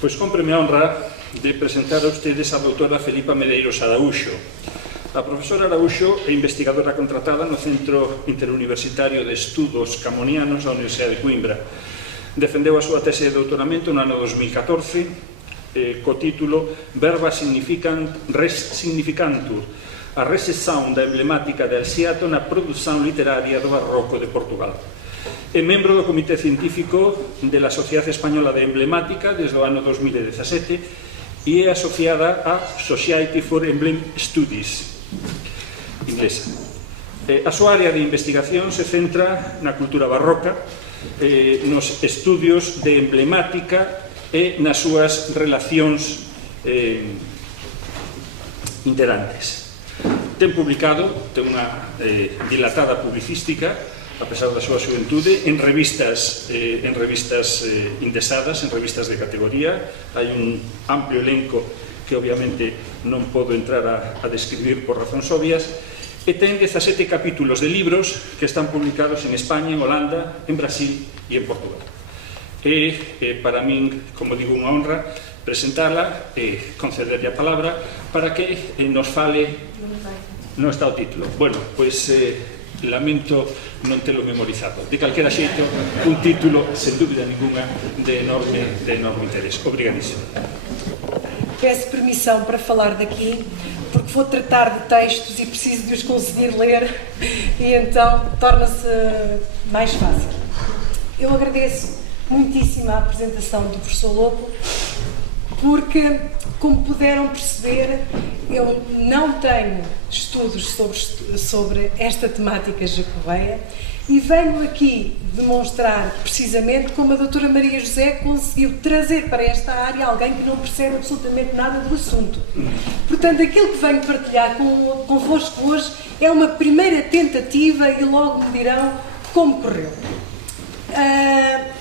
Pois cómpreme a honra de presentar a ustedes a doutora Felipa Medeiros Araúxo. A profesora Araúxo é investigadora contratada no Centro Interuniversitario de Estudos Camonianos da Universidade de Coimbra. Defendeu a súa tese de doutoramento no ano 2014 co título Verba res significantur, a recessão da emblemática de Alciato na produção literária do Barroco de Portugal. É membro do Comité Científico de la Sociedade Española de Emblemática desde o ano 2017 e é asociada a Society for Emblem Studies, inglesa. A súa área de investigación se centra na cultura barroca, nos estudios de emblemática e nas súas relacións interantes. Ten publicado, ten unha dilatada publicística, a pesar da súa xuventude, en revistas indexadas, en revistas de categoría. Hai un amplio elenco que obviamente non podo entrar a describir por razóns obvias, e ten 17 capítulos de libros que están publicados en España, en Holanda, en Brasil e en Portugal. E para min, como digo, unha honra presentala e concederlle a palabra para que nos fale. Non está o título. Bueno, pois lamento non telo memorizado. De calquera xeito, un título, sen dúbida ninguna, de enorme interés. Obrigadíssimo. Peço permissão para falar daqui, porque vou tratar de textos e preciso de os conseguir ler, e então torna-se mais fácil. Eu agradeço muitíssimo a apresentação do professor Lopo, porque, como puderam perceber, eu não tenho estudos sobre esta temática jacobeia e venho aqui demonstrar precisamente como a doutora Maria José conseguiu trazer para esta área alguém que não percebe absolutamente nada do assunto. Portanto, aquilo que venho partilhar convosco hoje é uma primeira tentativa e logo me dirão como correu.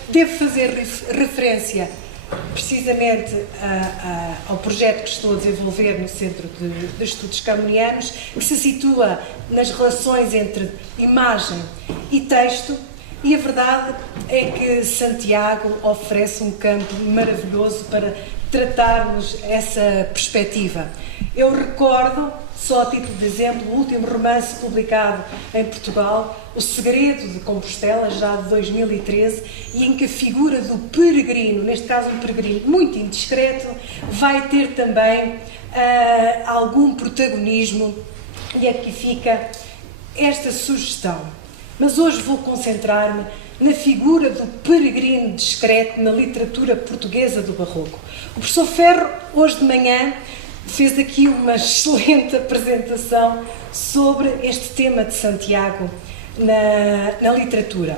Devo fazer referência precisamente ao projeto que estou a desenvolver no Centro de Estudos Camonianos, que se situa nas relações entre imagem e texto, e a verdade é que Santiago oferece um campo maravilhoso para tratarmos essa perspectiva. Eu recordo, só a título de exemplo, o último romance publicado em Portugal, O Segredo de Compostela, já de 2013, e em que a figura do peregrino, neste caso um peregrino muito indiscreto, vai ter também algum protagonismo, e aqui fica esta sugestão. Mas hoje vou concentrar-me na figura do peregrino discreto na literatura portuguesa do Barroco. O professor Ferro, hoje de manhã, fez aqui uma excelente apresentação sobre este tema de Santiago na literatura.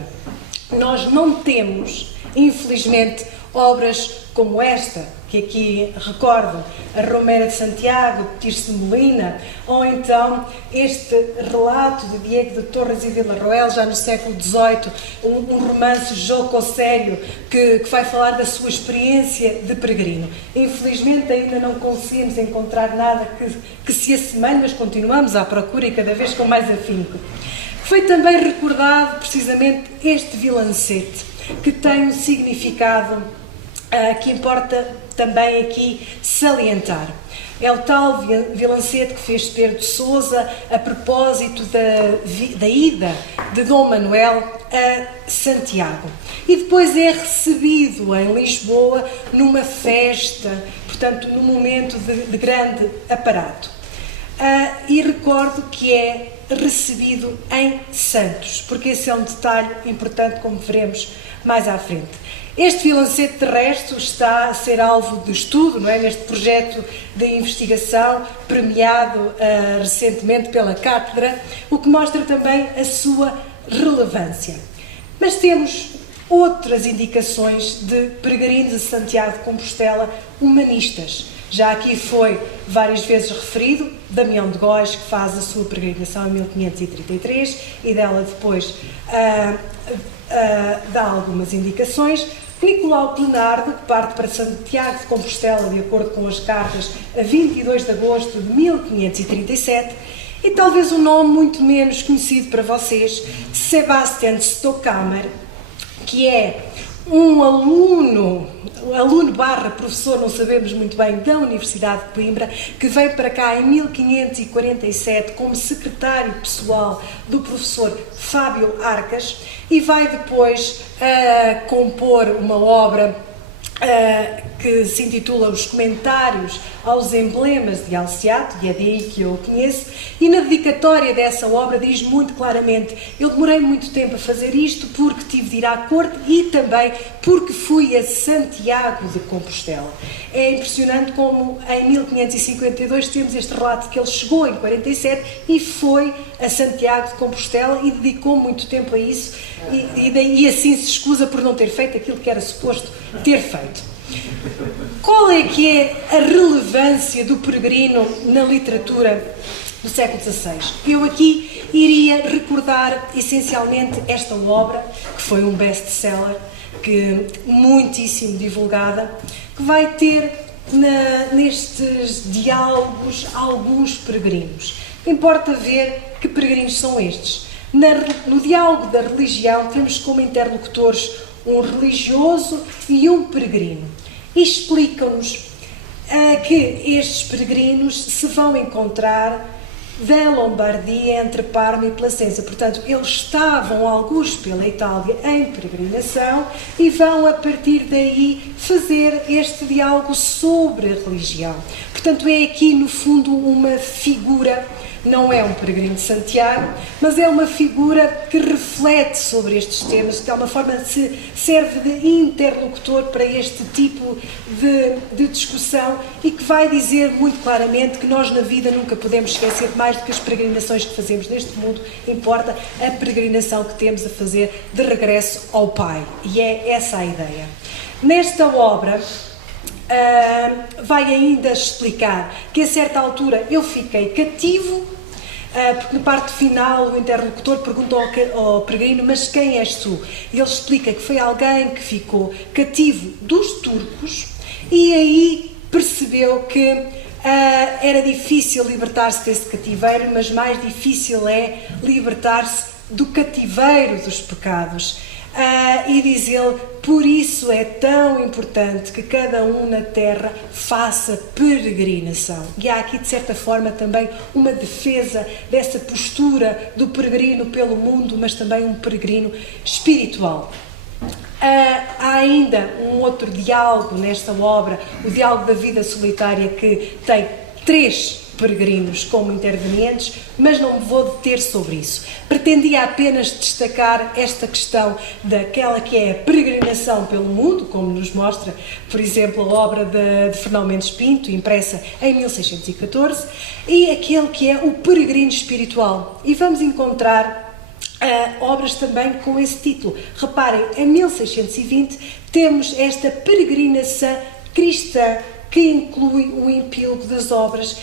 Nós não temos, infelizmente, obras como esta, que aqui recordo, a Romeira de Santiago, de Tirso de Molina, ou então este relato de Diego de Torres e Villarroel, já no século XVIII, um romance joco-sério que vai falar da sua experiência de peregrino. Infelizmente ainda não conseguimos encontrar nada que se assemelhe, mas continuamos à procura e cada vez com mais afinco. Foi também recordado precisamente este vilancete, que tem um significado que importa também aqui salientar. É o tal vilancete que fez Pedro de Sousa a propósito da ida de Dom Manuel a Santiago. E depois é recebido em Lisboa numa festa, portanto, num momento de grande aparato. E recordo que é recebido em Santos, porque esse é um detalhe importante, como veremos mais à frente. Este vilancete, de resto, está a ser alvo de estudo, não é? Neste projeto de investigação premiado recentemente pela Cátedra, o que mostra também a sua relevância. Mas temos outras indicações de peregrinos a Santiago de Compostela humanistas. Já aqui foi várias vezes referido Damião de Góis, que faz a sua peregrinação em 1533 e dela depois dá algumas indicações. Nicolau Plenardo, que parte para Santiago de Compostela, de acordo com as cartas, a 22 de agosto de 1537, e talvez um nome muito menos conhecido para vocês, Sebastian Stockhammer, que é um aluno barra professor, não sabemos muito bem, da Universidade de Coimbra, que veio para cá em 1547 como secretário pessoal do professor Fábio Arcas e vai depois compor uma obra que se intitula Os Comentários aos Emblemas de Alciato, e é daí que eu o conheço, e na dedicatória dessa obra diz muito claramente: eu demorei muito tempo a fazer isto porque tive de ir à corte e também porque fui a Santiago de Compostela. É impressionante como em 1552 temos este relato que ele chegou em 47 e foi a Santiago de Compostela e dedicou muito tempo a isso e assim se escusa por não ter feito aquilo que era suposto ter feito. Qual é que é a relevância do peregrino na literatura do século XVI? Eu aqui iria recordar essencialmente esta obra, que foi um best-seller, que muitíssimo divulgada, que vai ter nestes diálogos alguns peregrinos. Importa ver que peregrinos são estes. No diálogo da religião temos como interlocutores um religioso e um peregrino. E explicam-nos que estes peregrinos se vão encontrar da Lombardia entre Parma e Placenza. Portanto, eles estavam alguns pela Itália em peregrinação e vão a partir daí fazer este diálogo sobre a religião. Portanto, é aqui no fundo uma figura, não é um peregrino de Santiago, mas é uma figura que reflete sobre estes temas, que de alguma forma se serve de interlocutor para este tipo de discussão e que vai dizer muito claramente que nós na vida nunca podemos esquecer mais do que as peregrinações que fazemos neste mundo, importa a peregrinação que temos a fazer de regresso ao Pai. E é essa a ideia. Nesta obra, vai ainda explicar que a certa altura eu fiquei cativo, porque na parte final o interlocutor pergunta ao peregrino: mas quem és tu? E ele explica que foi alguém que ficou cativo dos turcos e aí percebeu que era difícil libertar-se desse cativeiro, mas mais difícil é libertar-se do cativeiro dos pecados. E diz ele: por isso é tão importante que cada um na terra faça peregrinação. E há aqui, de certa forma, também uma defesa dessa postura do peregrino pelo mundo, mas também um peregrino espiritual. Há ainda um outro diálogo nesta obra, o diálogo da vida solitária, que tem 3 peregrinos como intervenientes, mas não me vou deter sobre isso. Pretendia apenas destacar esta questão daquela que é a peregrinação pelo mundo, como nos mostra, por exemplo, a obra de Fernão Mendes Pinto, impressa em 1614, e aquele que é o peregrino espiritual. E vamos encontrar obras também com esse título. Reparem, em 1620 temos esta peregrinação cristã que inclui o epílogo das obras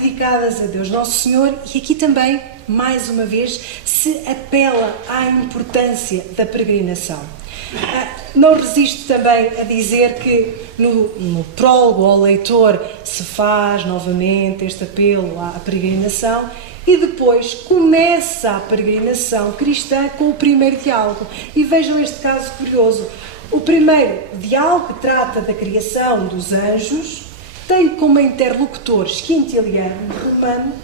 dedicadas a Deus Nosso Senhor, e aqui também, mais uma vez, se apela à importância da peregrinação. Não resisto também a dizer que no prólogo ao leitor se faz novamente este apelo à peregrinação e depois começa a peregrinação cristã com o primeiro diálogo. E vejam este caso curioso. O primeiro diálogo, que trata da criação dos anjos, tem como interlocutor Quintiliano Romano,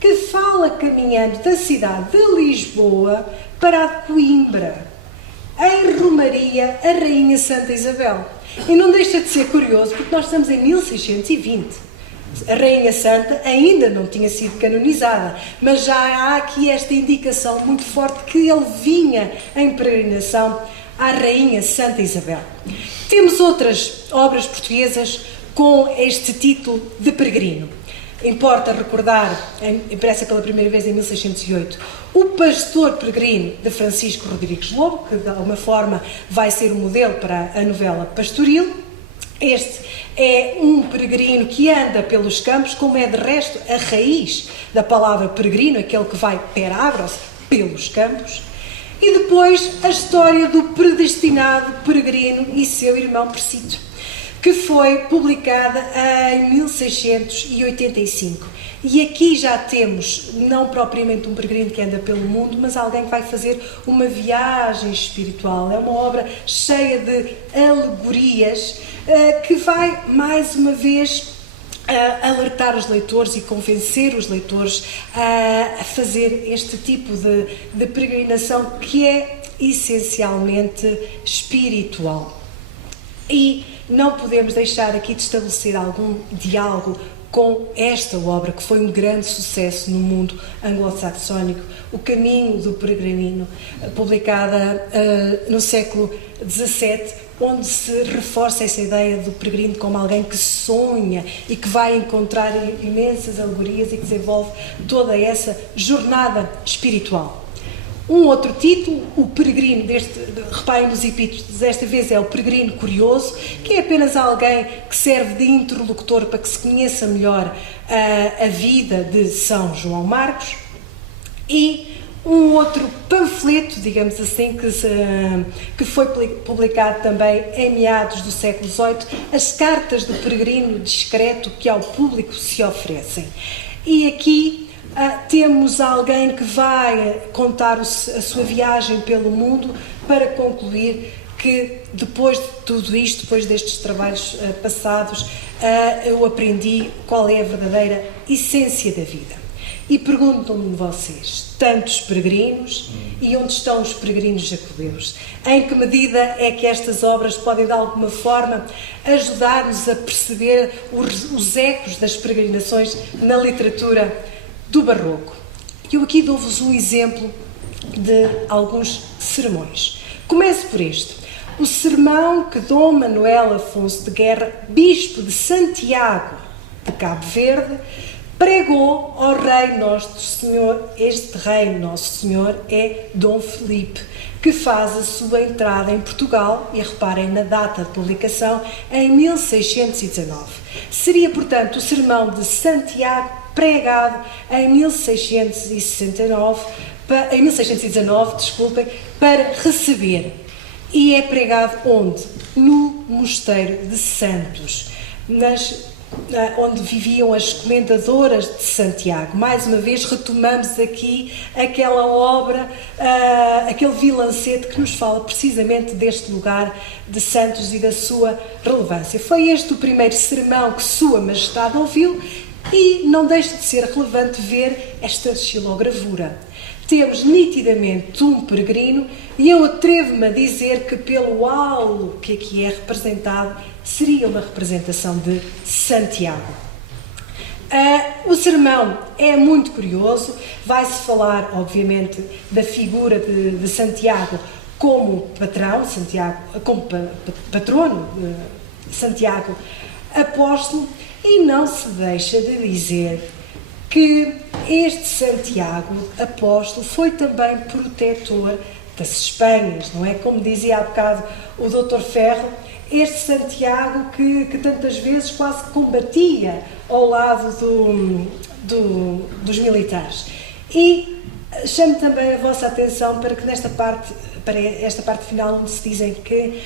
que fala caminhando da cidade de Lisboa para a de Coimbra, em Romaria, a Rainha Santa Isabel. E não deixa de ser curioso, porque nós estamos em 1620. A Rainha Santa ainda não tinha sido canonizada, mas já há aqui esta indicação muito forte que ele vinha em peregrinação à Rainha Santa Isabel. Temos outras obras portuguesas com este título de peregrino. Importa recordar, impressa pela primeira vez em 1608, O Pastor Peregrino, de Francisco Rodrigues Lobo, que de alguma forma vai ser o modelo para a novela pastoril. Este é um peregrino que anda pelos campos, como é de resto a raiz da palavra peregrino, aquele que vai per agros, pelos campos. E depois a história do predestinado peregrino e seu irmão Persito, que foi publicada em 1685. E aqui já temos, não propriamente um peregrino que anda pelo mundo, mas alguém que vai fazer uma viagem espiritual. É uma obra cheia de alegorias que vai, mais uma vez, alertar os leitores e convencer os leitores a fazer este tipo de peregrinação que é essencialmente espiritual. E não podemos deixar aqui de estabelecer algum diálogo com esta obra, que foi um grande sucesso no mundo anglo-saxónico, O Caminho do Peregrino, publicada no século XVII, onde se reforça essa ideia do peregrino como alguém que sonha e que vai encontrar imensas alegorias e que desenvolve toda essa jornada espiritual. Um outro título, O Peregrino, reparem nos epítetos, desta vez é o Peregrino Curioso, que é apenas alguém que serve de interlocutor para que se conheça melhor a vida de São João Marcos. E um outro panfleto, digamos assim, que foi publicado também em meados do século XVIII, As Cartas do Peregrino Discreto que ao público se oferecem. E aqui temos alguém que vai contar a sua viagem pelo mundo para concluir que depois de tudo isto, depois destes trabalhos passados, eu aprendi qual é a verdadeira essência da vida. E perguntam-me vocês, tantos peregrinos, e onde estão os peregrinos jacobeus? Em que medida é que estas obras podem de alguma forma ajudar-nos a perceber os ecos das peregrinações na literatura do Barroco? Eu aqui dou-vos um exemplo de alguns sermões. Começo por este. O sermão que Dom Manuel Afonso de Guerra, bispo de Santiago de Cabo Verde, pregou ao Rei Nosso Senhor. Este Rei Nosso Senhor é Dom Filipe, que faz a sua entrada em Portugal, e reparem na data de publicação, em 1619. Seria, portanto, o sermão de Santiago pregado em 1619, para receber. E é pregado onde? No Mosteiro de Santos, onde viviam as comendadoras de Santiago. Mais uma vez retomamos aqui aquela obra, aquele vilancete que nos fala precisamente deste lugar de Santos e da sua relevância. Foi este o primeiro sermão que Sua Majestade ouviu, e não deixa de ser relevante ver esta xilogravura. Temos nitidamente um peregrino, e eu atrevo-me a dizer que pelo halo que aqui é representado, seria uma representação de Santiago. O sermão é muito curioso, vai-se falar, obviamente, da figura de Santiago como patrão, como patrono, Santiago apóstolo, e não se deixa de dizer que este Santiago apóstolo foi também protetor das Espanhas, não é? Como dizia há bocado o Dr. Ferro, este Santiago que tantas vezes quase combatia ao lado dos militares. E chamo também a vossa atenção para que para esta parte final, onde se dizem que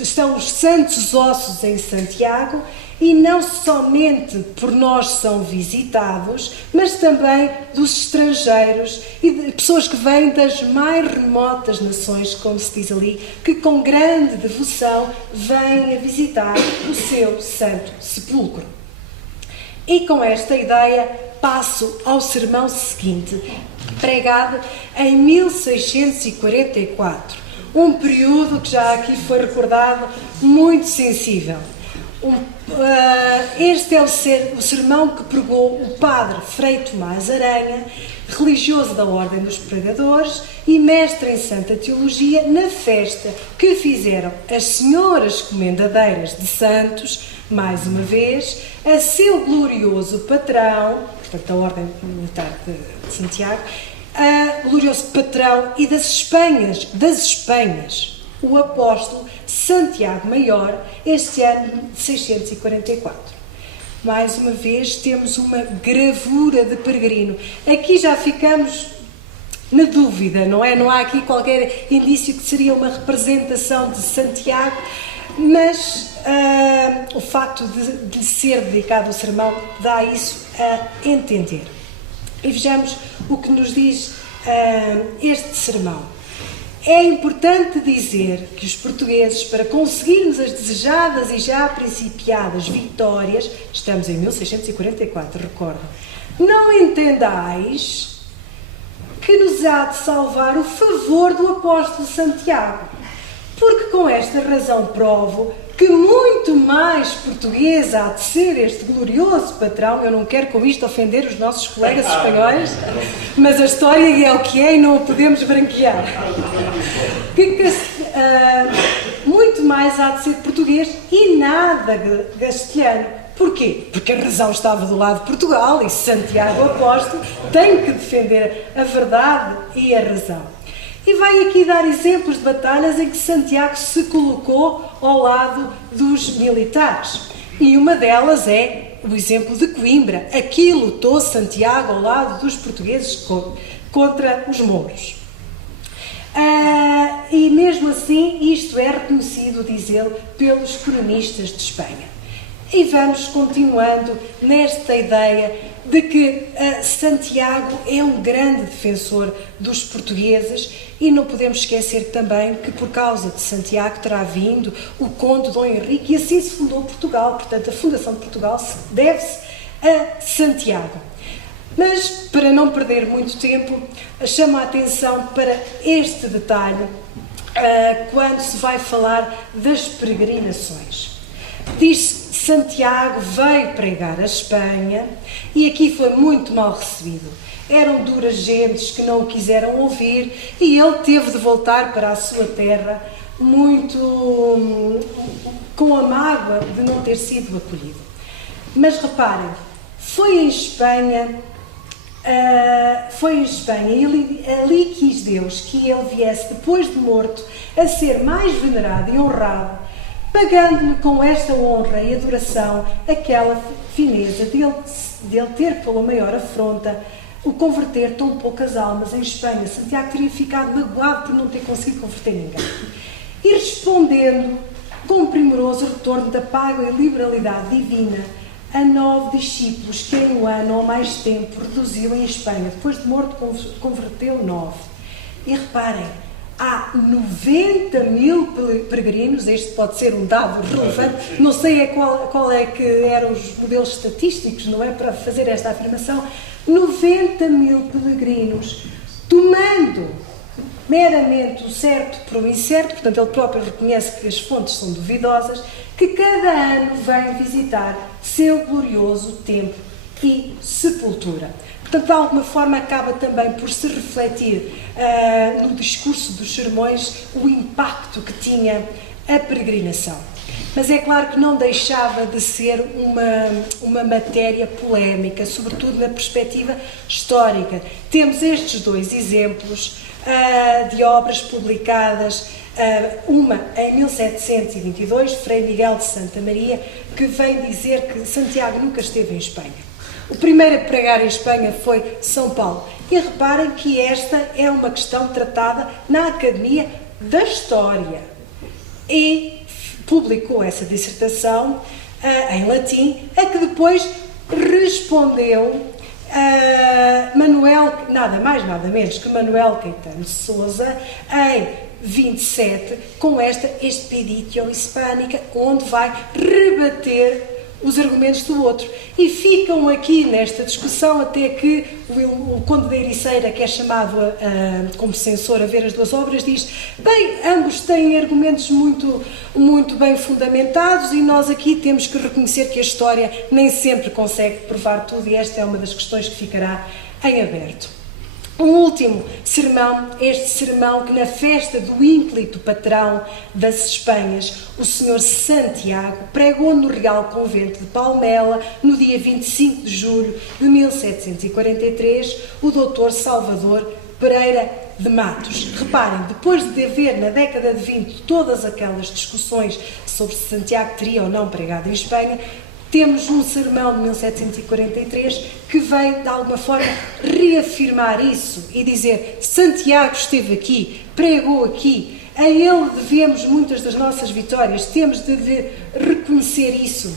estão os santos ossos em Santiago, e não somente por nós são visitados, mas também dos estrangeiros e de pessoas que vêm das mais remotas nações, como se diz ali, que com grande devoção vêm a visitar o seu santo sepulcro. E com esta ideia passo ao sermão seguinte, pregado em 1644. Um período que já aqui foi recordado, muito sensível. Este é o sermão que pregou o padre Frei Tomás Aranha, religioso da Ordem dos Pregadores e mestre em Santa Teologia, na festa que fizeram as senhoras comendadeiras de Santos, mais uma vez, a seu glorioso patrão, portanto da Ordem Militar de Santiago, glorioso patrão e das Espanhas, o apóstolo Santiago Maior, este ano de 644. Mais uma vez temos uma gravura de peregrino. Aqui já ficamos na dúvida, não é? Não há aqui qualquer indício que seria uma representação de Santiago, mas o facto de ser dedicado o sermão dá isso a entender. E vejamos o que nos diz este sermão. É importante dizer que os portugueses, para conseguirmos as desejadas e já principiadas vitórias, estamos em 1644, recordo, não entendais que nos há de salvar o favor do apóstolo Santiago, porque com esta razão provo que muito mais português há de ser este glorioso patrão. Eu não quero com isto ofender os nossos colegas espanhóis, mas a história é o que é e não a podemos branquear. Muito mais há de ser português e nada castelhano. Porquê? Porque a razão estava do lado de Portugal e Santiago Apóstolo tem que defender a verdade e a razão. E vai aqui dar exemplos de batalhas em que Santiago se colocou ao lado dos militares. E uma delas é o exemplo de Coimbra. Aqui lutou Santiago ao lado dos portugueses contra os mouros. E mesmo assim, isto é reconhecido, diz ele, pelos cronistas de Espanha. E vamos continuando nesta ideia de que Santiago é um grande defensor dos portugueses e não podemos esquecer também que por causa de Santiago terá vindo o conde Dom Henrique e assim se fundou Portugal. Portanto, a fundação de Portugal deve-se a Santiago. Mas, para não perder muito tempo, chamo a atenção para este detalhe quando se vai falar das peregrinações. Diz-se Santiago veio pregar a Espanha e aqui foi muito mal recebido. Eram duras gentes que não o quiseram ouvir e ele teve de voltar para a sua terra muito com a mágoa de não ter sido acolhido. Mas reparem, foi em Espanha e ali quis Deus que ele viesse depois de morto a ser mais venerado e honrado, pagando-lhe com esta honra e adoração aquela fineza de ele ter pela maior afronta o converter tão poucas almas em Espanha. Santiago teria ficado magoado por não ter conseguido converter ninguém. E respondendo com um primoroso retorno da paga e liberalidade divina a 9 discípulos que em um ano ou mais tempo reduziu em Espanha. Depois de morto converteu 9. E reparem, há 90.000 peregrinos, este pode ser um dado relevante, não sei qual é que eram os modelos estatísticos, não é, para fazer esta afirmação, 90.000 peregrinos, tomando meramente o certo para o incerto, portanto ele próprio reconhece que as fontes são duvidosas, que cada ano vem visitar seu glorioso templo e sepultura. Portanto, de alguma forma, acaba também por se refletir no discurso dos sermões o impacto que tinha a peregrinação. Mas é claro que não deixava de ser uma matéria polémica, sobretudo na perspectiva histórica. Temos estes 2 exemplos de obras publicadas, uma em 1722, Frei Miguel de Santa Maria, que vem dizer que Santiago nunca esteve em Espanha. O primeiro a pregar em Espanha foi São Paulo. E reparem que esta é uma questão tratada na Academia da História. E publicou essa dissertação em latim, a que depois respondeu nada mais, nada menos que Manuel Caetano de Sousa, em 27, com esta Expeditio Hispánica, onde vai rebater os argumentos do outro. E ficam aqui nesta discussão até que o Conde de Ericeira, que é chamado como censor a ver as 2 obras, diz: bem, ambos têm argumentos muito, muito bem fundamentados e nós aqui temos que reconhecer que a história nem sempre consegue provar tudo e esta é uma das questões que ficará em aberto. Um último sermão, este sermão que na festa do ínclito patrão das Espanhas, o Senhor Santiago, pregou no Real Convento de Palmela, no dia 25 de julho de 1743, o Dr. Salvador Pereira de Matos. Reparem, depois de haver na década de 20 todas aquelas discussões sobre se Santiago teria ou não pregado em Espanha, temos um sermão de 1743 que vem, de alguma forma, reafirmar isso e dizer: Santiago esteve aqui, pregou aqui, A ele devemos muitas das nossas vitórias, temos de reconhecer isso.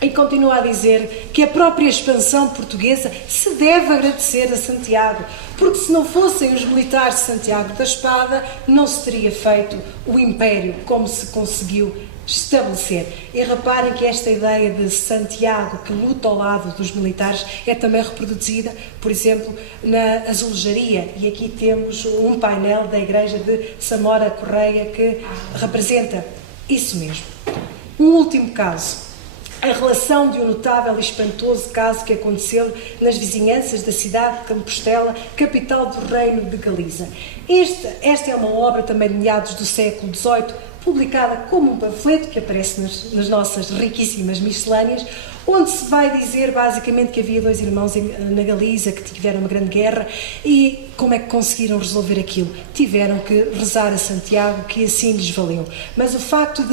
E continua a dizer que a própria expansão portuguesa se deve agradecer a Santiago, porque se não fossem os militares de Santiago da Espada, não se teria feito o império como se conseguiu estabelecer. E reparem que esta ideia de Santiago que luta ao lado dos militares é também reproduzida, por exemplo, na azulejaria, e aqui temos um painel da igreja de Samora Correia que representa isso mesmo. Um último caso. A relação de um notável e espantoso caso que aconteceu nas vizinhanças da cidade de Compostela, capital do Reino de Galiza. Esta é uma obra também de meados do século XVIII, publicada como um panfleto que aparece nas nossas riquíssimas miscelâneas, onde se vai dizer basicamente que havia dois irmãos na Galiza que tiveram uma grande guerra e como é que conseguiram resolver aquilo? Tiveram que rezar a Santiago, que assim lhes valeu. Mas o facto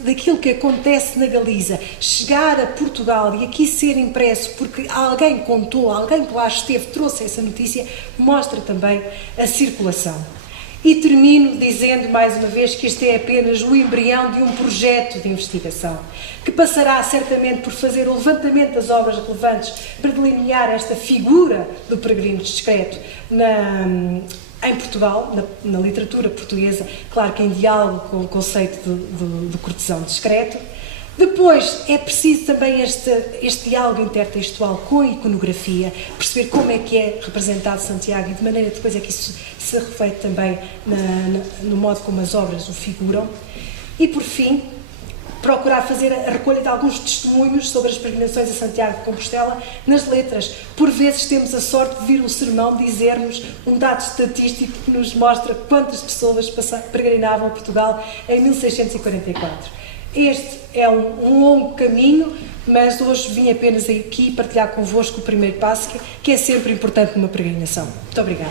daquilo que acontece na Galiza chegar a Portugal e aqui ser impresso porque alguém contou, alguém que lá esteve, trouxe essa notícia, mostra também a circulação. E termino dizendo mais uma vez que este é apenas o embrião de um projeto de investigação, que passará certamente por fazer o levantamento das obras relevantes para delinear esta figura do peregrino discreto em Portugal, na literatura portuguesa, claro que em diálogo com o conceito do cortesão discreto. Depois é preciso também este diálogo intertextual com a iconografia, perceber como é que é representado Santiago e de maneira depois é que isso se reflete também no modo como as obras o figuram. E por fim, procurar fazer a recolha de alguns testemunhos sobre as peregrinações a Santiago de Compostela nas letras. Por vezes temos a sorte de vir um sermão dizer-nos um dado estatístico que nos mostra quantas pessoas peregrinavam a Portugal em 1644. Este é um longo caminho, mas hoje vim apenas aqui partilhar convosco o primeiro passo, que é sempre importante numa peregrinação. Muito obrigada.